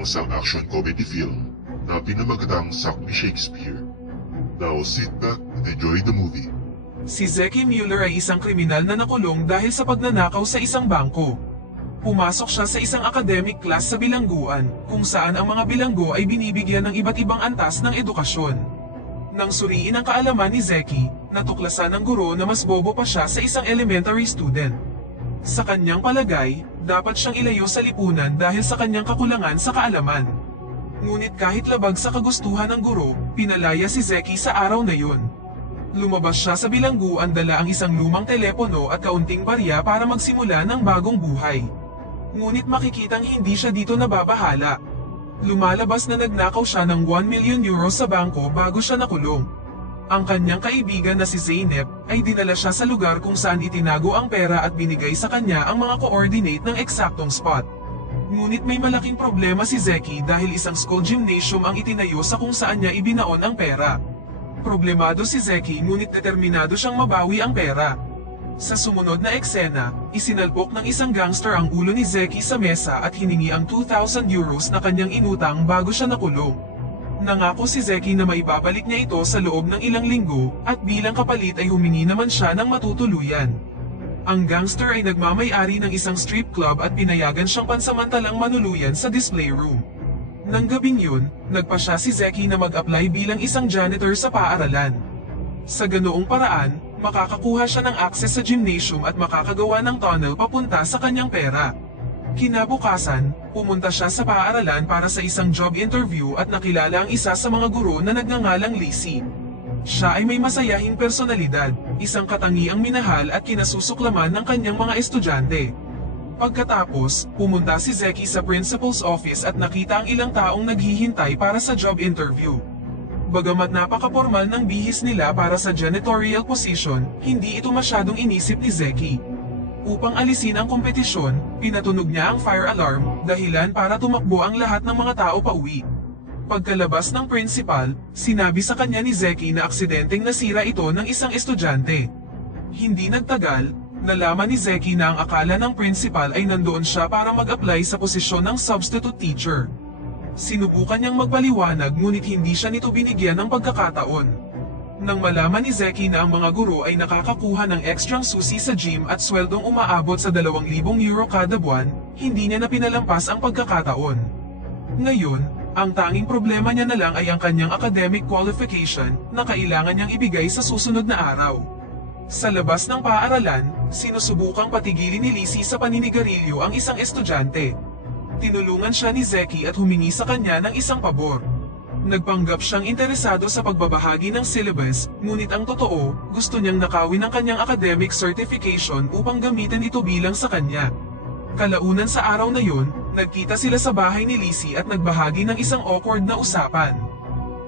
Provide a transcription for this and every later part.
ang isang action comedy film na pinamagatang sak ni Shakespeare. Now sit back and enjoy the movie. Si Zeki Mueller ay isang kriminal na nakulong dahil sa pagnanakaw sa isang bangko. Pumasok siya sa isang academic class sa bilangguan, kung saan ang mga bilanggo ay binibigyan ng iba't ibang antas ng edukasyon. Nang suriin ang kaalaman ni Zeki, natuklasan ng guro na mas bobo pa siya sa isang elementary student. Sa kanyang palagay, dapat siyang ilayo sa lipunan dahil sa kanyang kakulangan sa kaalaman. Ngunit kahit labag sa kagustuhan ng guro, pinalaya si Zeki sa araw na yun. Lumabas siya sa bilangguan dala ang isang lumang telepono at kaunting barya para magsimula ng bagong buhay. Ngunit makikitang hindi siya dito nababahala. Lumalabas na nagnakaw siya ng 1 million euros sa bangko bago siya nakulong. Ang kanyang kaibigan na si Zeynep ay dinala siya sa lugar kung saan itinago ang pera at binigay sa kanya ang mga coordinate ng eksaktong spot. Ngunit may malaking problema si Zeki dahil isang school gymnasium ang itinayo sa kung saan niya ibinaon ang pera. Problemado si Zeki ngunit determinado siyang mabawi ang pera. Sa sumunod na eksena, isinalpok ng isang gangster ang ulo ni Zeki sa mesa at hiningi ang 2,000 euros na kanyang inutang bago siya nakulong. Nangako si Zeki na maibabalik niya ito sa loob ng ilang linggo at bilang kapalit ay humingi naman siya ng matutuluyan. Ang gangster ay nagmamay-ari ng isang strip club at pinayagan siyang pansamantalang manuluyan sa display room. Nang gabing yun, nagpasya si Zeki na mag-apply bilang isang janitor sa paaralan. Sa ganoong paraan, makakakuha siya ng access sa gymnasium at makakagawa ng tunnel papunta sa kanyang pera. Kinabukasan, pumunta siya sa paaralan para sa isang job interview at nakilala ang isa sa mga guro na nagngangalang Lisi. Siya ay may masayahing personalidad, isang katangiang minahal at kinasusuklaman ng kanyang mga estudyante. Pagkatapos, pumunta si Zeki sa principal's office at nakita ang ilang taong naghihintay para sa job interview. Bagamat napaka-formal ng bihis nila para sa janitorial position, hindi ito masyadong inisip ni Zeki. Upang alisin ang kompetisyon, pinatunog niya ang fire alarm, dahilan para tumakbo ang lahat ng mga tao pauwi. Pagkalabas ng principal, sinabi sa kanya ni Zeki na aksidenteng nasira ito ng isang estudyante. Hindi nagtagal, nalaman ni Zeki na ang akala ng principal ay nandoon siya para mag-apply sa posisyon ng substitute teacher. Sinubukan niyang magpaliwanag ngunit hindi siya nito binigyan ng pagkakataon. Nang malaman ni Zeki na ang mga guro ay nakakakuha ng extrang susi sa gym at sweldong umaabot sa 2,000 euro kada buwan, hindi niya na pinalampas ang pagkakataon. Ngayon, ang tanging problema niya na lang ay ang kanyang academic qualification na kailangan niyang ibigay sa susunod na araw. Sa labas ng paaralan, sinusubukang patigilin ni Lisi sa paninigarilyo ang isang estudyante. Tinulungan siya ni Zeki at humingi sa kanya ng isang pabor. Nagpanggap siyang interesado sa pagbabahagi ng syllabus, ngunit ang totoo, gusto niyang nakawin ang kanyang academic certification upang gamitin ito bilang sa kanya. Kalaunan sa araw na yun, nagkita sila sa bahay ni Lisi at nagbahagi ng isang awkward na usapan.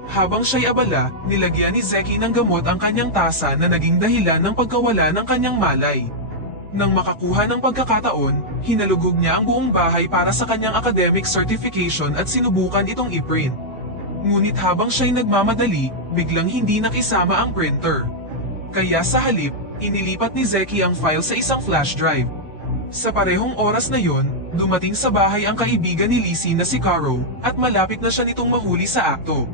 Habang siya'y abala, nilagyan ni Zeki ng gamot ang kanyang tasa na naging dahilan ng pagkawala ng kanyang malay. Nang makakuha ng pagkakataon, hinalugog niya ang buong bahay para sa kanyang academic certification at sinubukan itong i-print. Ngunit habang siya'y nagmamadali, biglang hindi nakisama ang printer. Kaya sa halip, inilipat ni Zeki ang file sa isang flash drive. Sa parehong oras na yon, dumating sa bahay ang kaibigan ni Lisi na si Caro, at malapit na siya nitong mahuli sa akto.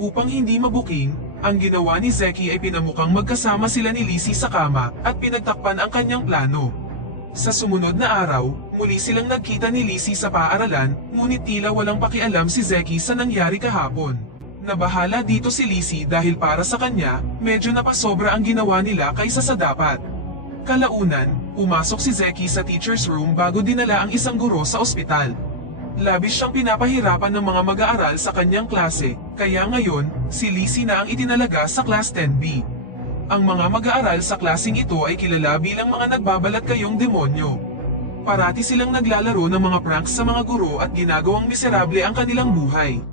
Upang hindi mabuking, ang ginawa ni Zeki ay pinamukhang magkasama sila ni Lisi sa kama at pinagtakpan ang kanyang plano. Sa sumunod na araw, muli silang nagkita ni Lisi sa paaralan, ngunit tila walang pakialam si Zeki sa nangyari kahapon. Nabahala dito si Lisi dahil para sa kanya, medyo napasobra ang ginawa nila kaysa sa dapat. Kalaunan, pumasok si Zeki sa teacher's room bago dinala ang isang guro sa ospital. Labis siyang pinapahirapan ng mga mag-aaral sa kanyang klase, kaya ngayon, si Lisi na ang itinalaga sa class 10B. Ang mga mag-aaral sa klaseng ito ay kilala bilang mga nagbabalat kayong demonyo. Parati silang naglalaro ng mga pranks sa mga guro at ginagawang miserable ang kanilang buhay.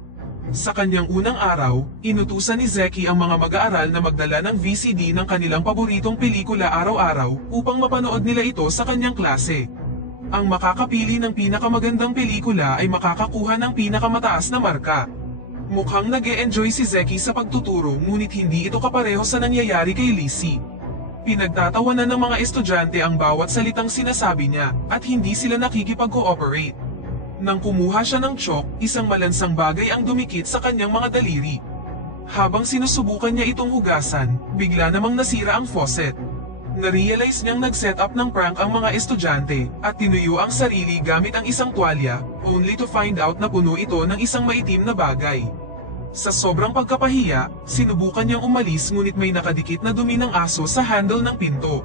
Sa kanyang unang araw, inutusan ni Zeki ang mga mag-aaral na magdala ng VCD ng kanilang paboritong pelikula araw-araw upang mapanood nila ito sa kanyang klase. Ang makakapili ng pinakamagandang pelikula ay makakakuha ng pinakamataas na marka. Mukhang nag-e-enjoy si Zeki sa pagtuturo ngunit hindi ito kapareho sa nangyayari kay Lisi. Pinagtatawanan ng mga estudyante ang bawat salitang sinasabi niya at hindi sila nakikipag-cooperate. Nang kumuha siya ng chalk, isang malansang bagay ang dumikit sa kanyang mga daliri. Habang sinusubukan niya itong hugasan, bigla namang nasira ang faucet. Narealize niyang nag-set up ng prank ang mga estudyante at tinuyo ang sarili gamit ang isang tuwalya, only to find out na puno ito ng isang maitim na bagay. Sa sobrang pagkapahiya, sinubukan niyang umalis ngunit may nakadikit na dumi ng aso sa handle ng pinto.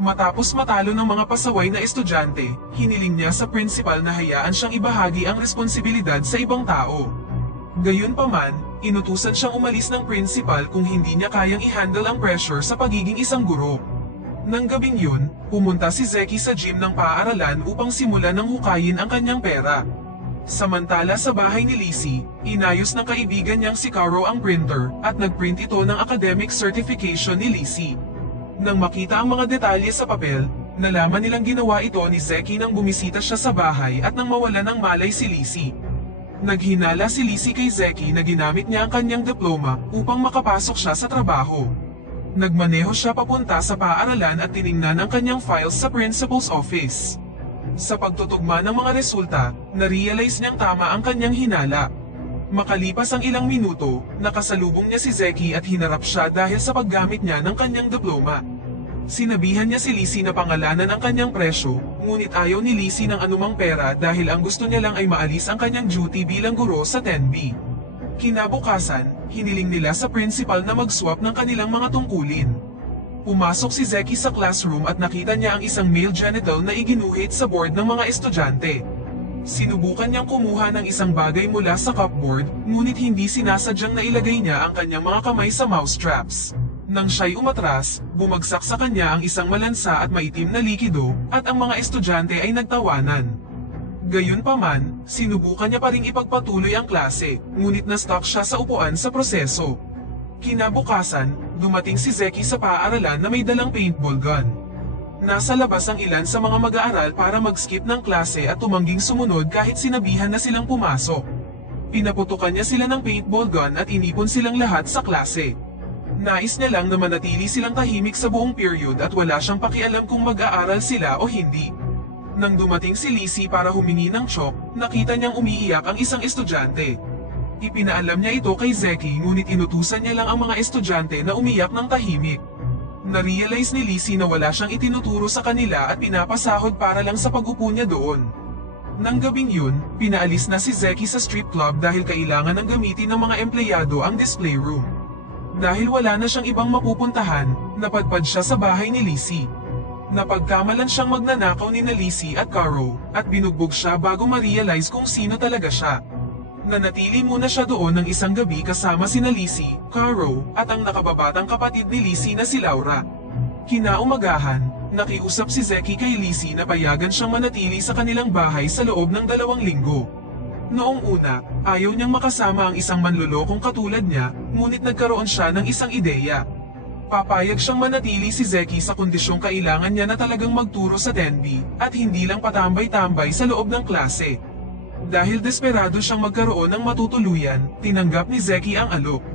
Matapos matalo ng mga pasaway na estudyante, hiniling niya sa principal na hayaan siyang ibahagi ang responsibilidad sa ibang tao. Gayunpaman, inutusan siyang umalis ng principal kung hindi niya kayang i-handle ang pressure sa pagiging isang guro. Nang gabing yun, pumunta si Zeki sa gym ng paaralan upang simulan ng hukayin ang kanyang pera. Samantala sa bahay ni Lizzie, inayos ng kaibigan niyang si Caro ang printer at nagprint ito ng academic certification ni Lizzie. Nang makita ang mga detalye sa papel, nalaman nilang ginawa ito ni Zeki nang bumisita siya sa bahay at nang mawala ng malay si Lizzie. Naghinala si Lizzie kay Zeki na ginamit niya ang kanyang diploma upang makapasok siya sa trabaho. Nagmaneho siya papunta sa paaralan at tiningnan ang kanyang files sa principal's office. Sa pagtutugma ng mga resulta, narealize niyang tama ang kanyang hinala. Makalipas ang ilang minuto, nakasalubong niya si Zeki at hinarap siya dahil sa paggamit niya ng kanyang diploma. Sinabihan niya si Lizzie na pangalanan ang kanyang presyo, ngunit ayaw ni Lizzie ng anumang pera dahil ang gusto niya lang ay maalis ang kanyang duty bilang guro sa 10B. Kinabukasan, hiniling nila sa principal na mag-swap ng kanilang mga tungkulin. Pumasok si Zeki sa classroom at nakita niya ang isang male genital na iginuhit sa board ng mga estudyante. Sinubukan niyang kumuha ng isang bagay mula sa cupboard, ngunit hindi sinasadyang nailagay niya ang kanyang mga kamay sa mousetraps. Nang siya'y umatras, bumagsak sa kanya ang isang malansa at maitim na likido, at ang mga estudyante ay nagtawanan. Gayunpaman, sinubukan niya pa ring ipagpatuloy ang klase, ngunit na-stuck siya sa upuan sa proseso. Kinabukasan, dumating si Zeki sa paaralan na may dalang paintball gun. Nasa labas ang ilan sa mga mag-aaral para mag-skip ng klase at tumangging sumunod kahit sinabihan na silang pumasok. Pinaputukan niya sila ng paintball gun at inipon silang lahat sa klase. Nais niya lang na manatili silang tahimik sa buong period at wala siyang pakialam kung mag-aaral sila o hindi. Nang dumating si Lizzie para humingi ng chalk, nakita niyang umiiyak ang isang estudyante. Ipinaalam niya ito kay Zeki ngunit inutusan niya lang ang mga estudyante na umiyak ng tahimik. Narealize ni Lizzie na wala siyang itinuturo sa kanila at pinapasahod para lang sa pag-upo niya doon. Nang gabing yun, pinaalis na si Zeki sa strip club dahil kailangan ng gamitin ng mga empleyado ang display room. Dahil wala na siyang ibang mapupuntahan, napadpad siya sa bahay ni Lizzie. Napagkamalan siyang magnanakaw ni Lizzie at Caro, at binugbog siya bago ma-realize kung sino talaga siya. Nanatili muna siya doon ng isang gabi kasama sina Lizzie, Caro, at ang nakababatang kapatid ni Lizzie na si Laura. Kinaumagahan, nakiusap si Zeki kay Lizzie na payagan siyang manatili sa kanilang bahay sa loob ng 2 linggo. Noong una, ayaw niyang makasama ang isang manlolokong katulad niya, ngunit nagkaroon siya ng isang ideya. Papayag siyang manatili si Zeki sa kondisyong kailangan niya na talagang magturo sa 10B, at hindi lang patambay-tambay sa loob ng klase. Dahil desperado siyang magkaroon ng matutuluyan, tinanggap ni Zeki ang alok.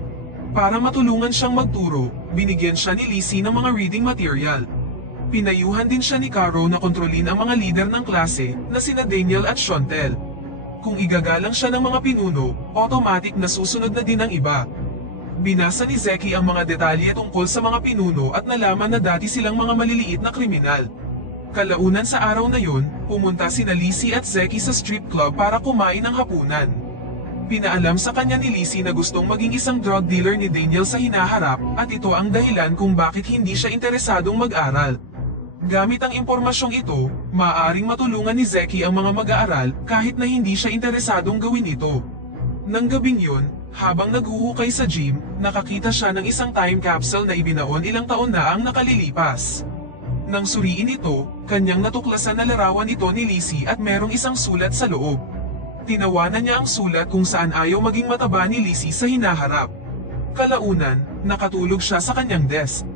Para matulungan siyang magturo, binigyan siya ni Lizzie ng mga reading material. Pinayuhan din siya ni Caro na kontrolin ang mga leader ng klase na sina Daniel at Shontel. Kung igagalang siya ng mga pinuno, automatic na susunod na din ang iba. Binasa ni Zeki ang mga detalye tungkol sa mga pinuno at nalaman na dati silang mga maliliit na kriminal. Kalaunan sa araw na yun, pumunta sina Lizzie at Zeki sa strip club para kumain ng hapunan. Pinaalam sa kanya ni Lizzie na gustong maging isang drug dealer ni Daniel sa hinaharap at ito ang dahilan kung bakit hindi siya interesadong mag-aral. Gamit ang impormasyong ito, maaaring matulungan ni Zeki ang mga mag-aaral kahit na hindi siya interesadong gawin ito. Nang gabing yun, habang naghuhukay sa gym, nakakita siya ng isang time capsule na ibinaon ilang taon na ang nakalilipas. Nang suriin ito, kanyang natuklasan na larawan ito ni Lizzie at merong isang sulat sa loob. Tinawanan niya ang sulat kung saan ayaw maging mataba ni Lizzie sa hinaharap. Kalaunan, nakatulog siya sa kanyang desk.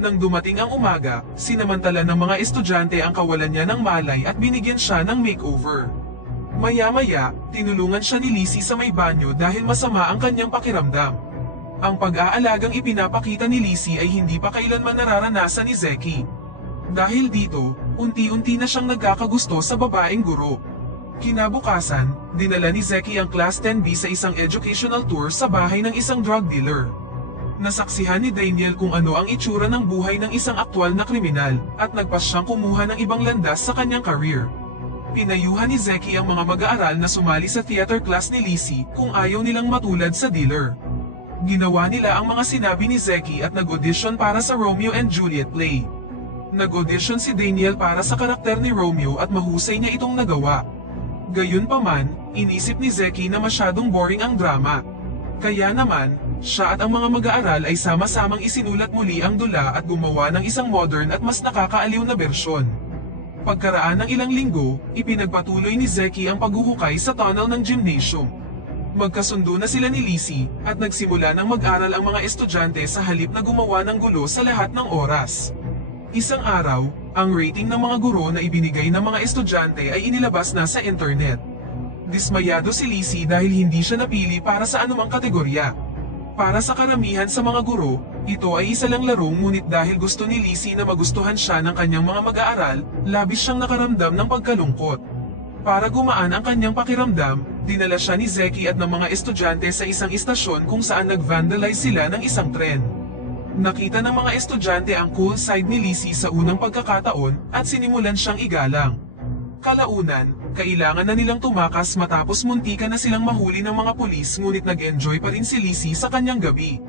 Nang dumating ang umaga, sinamantala ng mga estudyante ang kawalan niya ng malay at binigyan siya ng makeover. Maya-maya, tinulungan siya ni Lizzie sa may banyo dahil masama ang kanyang pakiramdam. Ang pag-aalagang ipinapakita ni Lizzie ay hindi pa kailanman nararanasan ni Zeki. Dahil dito, unti-unti na siyang nagkakagusto sa babaeng guro. Kinabukasan, dinala ni Zeki ang Class 10B sa isang educational tour sa bahay ng isang drug dealer. Nasaksihan ni Daniel kung ano ang itsura ng buhay ng isang aktwal na kriminal, at nagpas siyang kumuha ng ibang landas sa kanyang career. Pinayuhan ni Zeki ang mga mag-aaral na sumali sa theater class ni Lizzie kung ayaw nilang matulad sa dealer. Ginawa nila ang mga sinabi ni Zeki at nag-audition para sa Romeo and Juliet play. Nag-audition si Daniel para sa karakter ni Romeo at mahusay niya itong nagawa. Gayunpaman, inisip ni Zeki na masyadong boring ang drama. Kaya naman, siya at ang mga mag-aaral ay sama-samang isinulat muli ang dula at gumawa ng isang modern at mas nakakaaliw na bersyon. Pagkaraan ng ilang linggo, ipinagpatuloy ni Zeki ang paghuhukay sa tunnel ng gymnasium. Magkasundo na sila ni Lizzie at nagsimula ng mag-aral ang mga estudyante sa halip na gumawa ng gulo sa lahat ng oras. Isang araw, ang rating ng mga guro na ibinigay ng mga estudyante ay inilabas na sa internet. Dismayado si Lizzie dahil hindi siya napili para sa anumang kategorya. Para sa karamihan sa mga guro, ito ay isa lang laro, ngunit dahil gusto ni Lizzie na magustuhan siya ng kanyang mga mag-aaral, labis siyang nakaramdam ng pagkalungkot. Para gumaan ang kanyang pakiramdam, dinala siya ni Zeki at ng mga estudyante sa isang istasyon kung saan nag-vandalize sila ng isang tren. Nakita ng mga estudyante ang cool side ni Lizzie sa unang pagkakataon at sinimulan siyang igalang. Kalaunan, kailangan na nilang tumakas matapos muntikan na silang mahuli ng mga pulis, ngunit nag-enjoy pa rin si Lizzie sa kanyang gabi.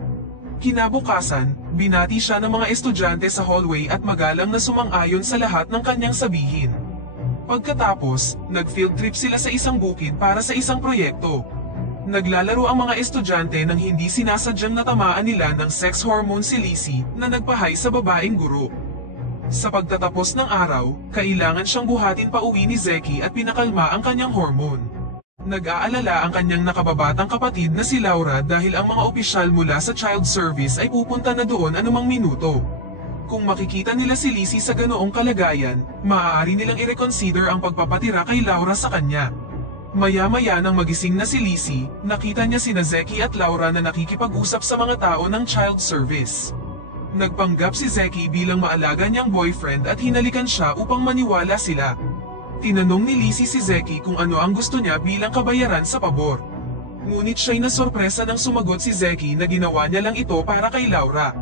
Kinabukasan, binati siya ng mga estudyante sa hallway at magalang na sumang-ayon sa lahat ng kanyang sabihin. Pagkatapos, nag-field trip sila sa isang bukid para sa isang proyekto. Naglalaro ang mga estudyante nang hindi sinasadyang natamaan nila ng sex hormone si Lizzie na nagpahay sa babaeng guro. Sa pagtatapos ng araw, kailangan siyang buhatin pa uwi ni Zeki at pinakalma ang kanyang hormone. Nag-aalala ang kanyang nakababatang kapatid na si Laura dahil ang mga opisyal mula sa child service ay pupunta na doon anumang minuto. Kung makikita nila si Lizzie sa ganoong kalagayan, maaari nilang i-reconsider ang pagpapatira kay Laura sa kanya. Maya-maya nang magising na si Lizzie, nakita niya sina Zeki at Laura na nakikipag-usap sa mga tao ng child service. Nagpanggap si Zeki bilang maalaga niyang boyfriend at hinalikan siya upang maniwala sila. Tinanong ni Lizzie si Zeki kung ano ang gusto niya bilang kabayaran sa pabor. Ngunit siya'y nasorpresa nang sumagot si Zeki na ginawa niya lang ito para kay Laura.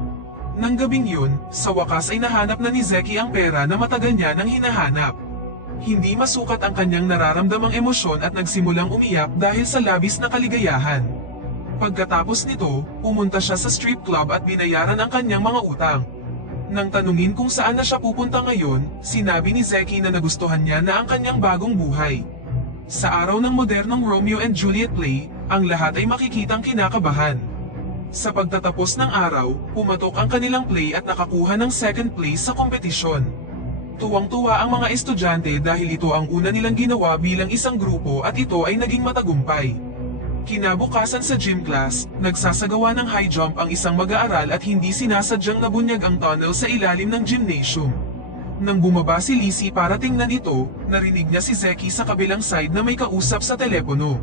Nang gabing yun, sa wakas ay nahanap na ni Zeki ang pera na matagal niya nang hinahanap. Hindi masukat ang kanyang nararamdamang emosyon at nagsimulang umiyak dahil sa labis na kaligayahan. Pagkatapos nito, pumunta siya sa strip club at binayaran ang kanyang mga utang. Nang tanungin kung saan na siya pupunta ngayon, sinabi ni Zeki na nagustuhan niya na ang kanyang bagong buhay. Sa araw ng modernong Romeo and Juliet play, ang lahat ay makikitang kinakabahan. Sa pagtatapos ng araw, pumatok ang kanilang play at nakakuha ng second place sa kompetisyon. Tuwang-tuwa ang mga estudyante dahil ito ang una nilang ginawa bilang isang grupo at ito ay naging matagumpay. Kinabukasan sa gym class, nagsasagawa ng high jump ang isang mag-aaral at hindi sinasadyang nabunyag ang tunnel sa ilalim ng gymnasium. Nang bumaba si Lizzie para tingnan ito, narinig niya si Zeki sa kabilang side na may kausap sa telepono.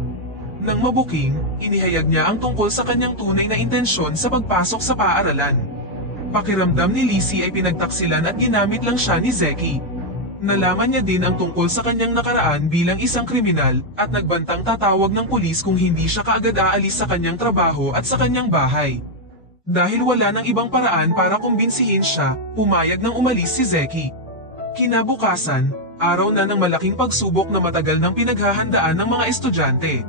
Nang mabuking, inihayag niya ang tungkol sa kanyang tunay na intensyon sa pagpasok sa paaralan. Pakiramdam ni Lizzie ay pinagtaksilan at ginamit lang siya ni Zeki. Nalaman niya din ang tungkol sa kanyang nakaraan bilang isang kriminal at nagbantang tatawag ng pulis kung hindi siya kaagad aalis sa kanyang trabaho at sa kanyang bahay. Dahil wala nang ibang paraan para kumbinsihin siya, pumayag nang umalis si Zeki. Kinabukasan, araw na ng malaking pagsubok na matagal nang pinaghahandaan ng mga estudyante.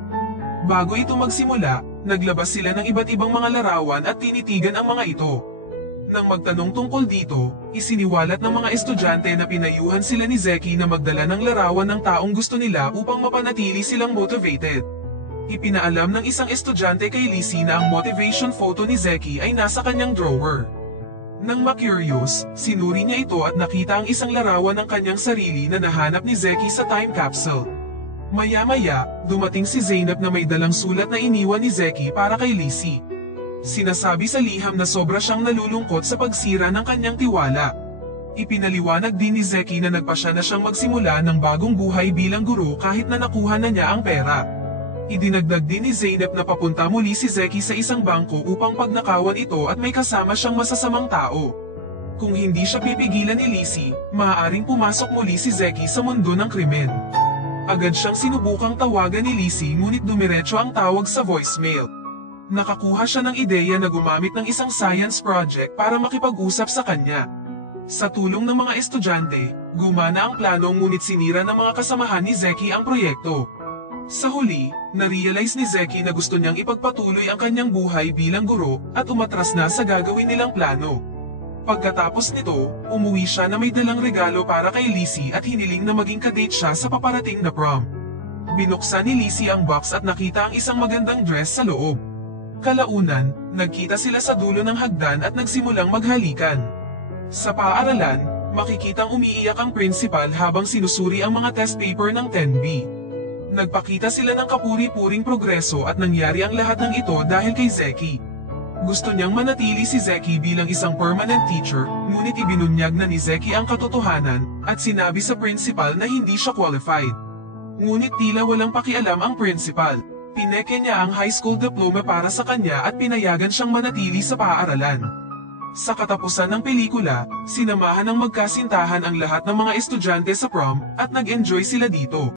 Bago ito magsimula, naglabas sila ng iba't ibang mga larawan at tinitigan ang mga ito. Nang magtanong tungkol dito, isiniwalat ng mga estudyante na pinayuhan sila ni Zeki na magdala ng larawan ng taong gusto nila upang mapanatili silang motivated. Ipinaalam ng isang estudyante kay Lizzie na ang motivation photo ni Zeki ay nasa kanyang drawer. Nang ma-curious, sinuri niya ito at nakita ang isang larawan ng kanyang sarili na nahanap ni Zeki sa time capsule. Maya-maya, dumating si Zainab na may dalang sulat na iniwan ni Zeki para kay Lizzie. Sinasabi sa liham na sobra siyang nalulungkot sa pagsira ng kanyang tiwala. Ipinaliwanag din ni Zeki na nagpasya na siyang magsimula ng bagong buhay bilang guro kahit na nakuha na niya ang pera. Idinagdag din ni Zainab na papunta muli si Zeki sa isang bangko upang pagnakawan ito at may kasama siyang masasamang tao. Kung hindi siya pipigilan ni Lizzie, maaaring pumasok muli si Zeki sa mundo ng krimen. Agad siyang sinubukang tawagan ni Lizzie ngunit dumiretso ang tawag sa voicemail. Nakakuha siya ng ideya na gumamit ng isang science project para makipag-usap sa kanya. Sa tulong ng mga estudyante, gumana ang plano ngunit sinira ng mga kasamahan ni Zeki ang proyekto. Sa huli, na-realize ni Zeki na gusto niyang ipagpatuloy ang kanyang buhay bilang guro at umatras na sa gagawin nilang plano. Pagkatapos nito, umuwi siya na may dalang regalo para kay Lizzie at hiniling na maging kadate siya sa paparating na prom. Binuksan ni Lizzie ang box at nakita ang isang magandang dress sa loob. Kalaunan, nagkita sila sa dulo ng hagdan at nagsimulang maghalikan. Sa paaralan, makikitang umiiyak ang principal habang sinusuri ang mga test paper ng 10B. Nagpakita sila ng kapuri-puring progreso at nangyari ang lahat ng ito dahil kay Zeki. Gusto niyang manatili si Zeki bilang isang permanent teacher, ngunit ibinunyag na ni Zeki ang katotohanan at sinabi sa principal na hindi siya qualified. Ngunit tila walang pakialam ang principal. Pineke niya ang high school diploma para sa kanya at pinayagan siyang manatili sa paaralan. Sa katapusan ng pelikula, sinamahan ng magkasintahan ang lahat ng mga estudyante sa prom at nag-enjoy sila dito.